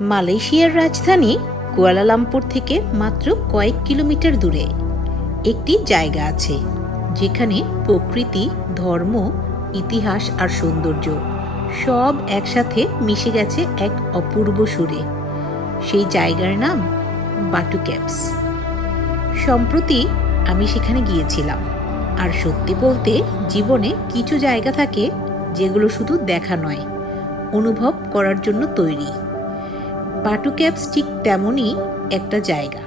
মালয়েশিয়ার রাজধানী কুয়ালালামপুর থেকে মাত্র কয়েক কিলোমিটার দূরে একটি জায়গা আছে যেখানে প্রকৃতি, ধর্ম, ইতিহাস আর সৌন্দর্য সব একসাথে মিশে গেছে এক অপূর্ব সুরে। সেই জায়গার নাম বাটু ক্যাম্পস। সম্প্রতি আমি সেখানে গিয়েছিলাম, আর সত্যি বলতে জীবনে কিছু জায়গা থাকে যেগুলো শুধু দেখা নয়, অনুভব করার জন্য তৈরি। বাটু ক্যাম্পস ঠিক তেমনই একটা জায়গা।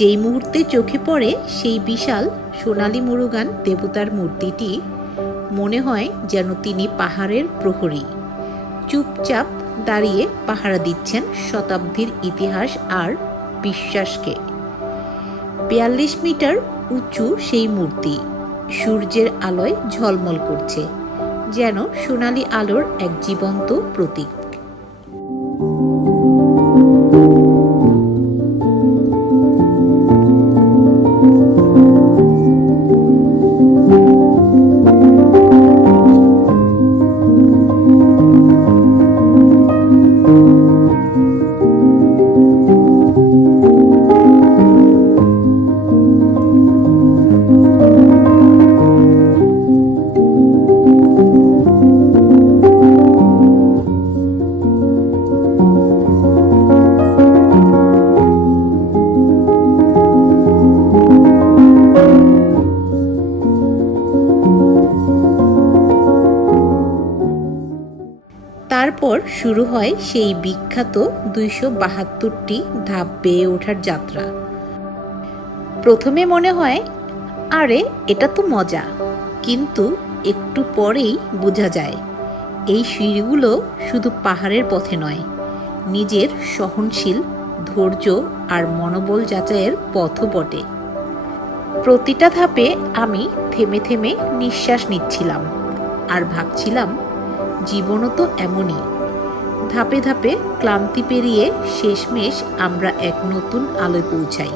যেই মুহূর্তে চোখে পড়ে সেই বিশাল সোনালী মুরুগান দেবতার মূর্তিটি, মনে হয় যেন তিনি পাহাড়ের প্রহরী, চুপচাপ দাঁড়িয়ে পাহারা দিচ্ছেন শতাব্দীর ইতিহাস আর বিশ্বাসকে। ৪২ মিটার উঁচু সেই মূর্তি সূর্যের আলোয় ঝলমল করছে, যেন সোনালী আলোর এক জীবন্ত প্রতীক। তারপর শুরু হয় সেই বিখ্যাত ২৭২টি ধাপ বেয়ে ওঠার যাত্রা। প্রথমে মনে হয় আরে এটা তো মজা, কিন্তু একটু পরেই বোঝা যায় এই সিঁড়িগুলো শুধু পাহাড়ের পথে নয়, নিজের সহনশীল ধৈর্য আর মনোবল যাচাইয়ের পথও বটে। প্রতিটা ধাপে আমি থেমে থেমে নিঃশ্বাস নিচ্ছিলাম আর ভাবছিলাম, জীবনও তো এমনই, ধাপে ধাপে ক্লান্তি পেরিয়ে শেষমেশ আমরা এক নতুন আলোয় পৌঁছাই।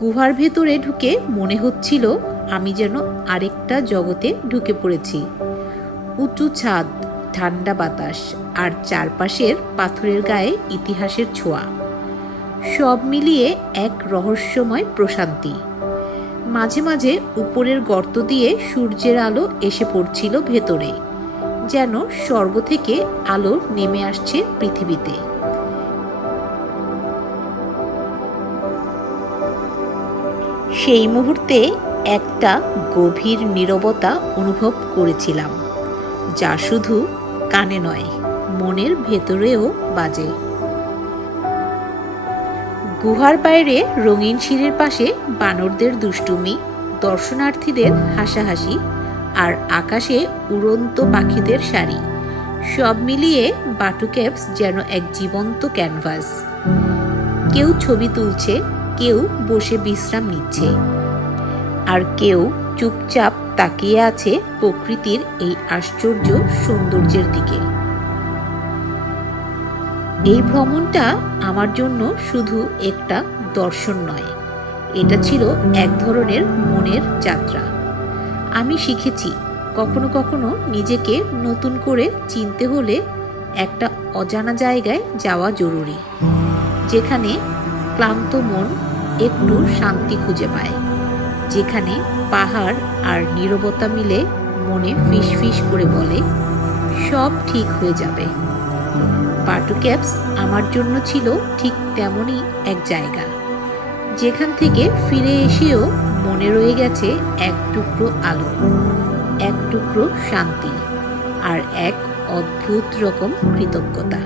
গুহার ভেতরে ঢুকে মনে হচ্ছিল আমি যেন আরেকটা জগতে ঢুকে পড়েছি। উঁচু ছাদ, ঠান্ডা বাতাস আর চারপাশের পাথরের গায়ে ইতিহাসের ছোঁয়া, সব মিলিয়ে এক রহস্যময় প্রশান্তি। মাঝে মাঝে উপরের গর্ত দিয়ে সূর্যের আলো এসে পড়ছিল ভেতরে, যেন স্বর্গ থেকে আলো নেমে আসছে পৃথিবীতে। সেই মুহূর্তে একটা গভীর নীরবতা অনুভব করেছিলাম, যা শুধু কানে নয়, মনের ভেতরেও বাজে। গুহার বাইরে রঙিন সিঁড়ির পাশে বানরদের দুষ্টুমি, দর্শনার্থীদের হাসাহাসি আর আকাশে উড়ন্ত পাখিদের সারি, সব মিলিয়ে বাটু কেভস যেন এক জীবন্ত ক্যানভাস। কেউ ছবি তুলছে, কেউ বসে বিশ্রাম নিচ্ছে, আর কেউ চুপচাপ তাকিয়ে আছে প্রকৃতির এই আশ্চর্য সৌন্দর্যের দিকে। এই ভ্রমণটা আমার জন্য শুধু একটা দর্শন নয়, এটা ছিল এক ধরনের মনের যাত্রা। আমি শিখেছি কখনো কখনো নিজেকে নতুন করে চিনতে হলে একটা অজানা জায়গায় যাওয়া জরুরি, যেখানে ক্লান্ত মন একটু শান্তি খুঁজে পায়, যেখানে পাহাড় আর নীরবতা মিলে মনে ফিস ফিস করে বলে সব ঠিক হয়ে যাবে। বাটু কেভস আমার জন্য ছিল ঠিক তেমনই এক জায়গা, যেখান থেকে ফিরে এসেও মনে রয়ে গেছে এক টুকরো আলো, এক টুকরো শান্তি আর এক অদ্ভুত রকম কৃতজ্ঞতা।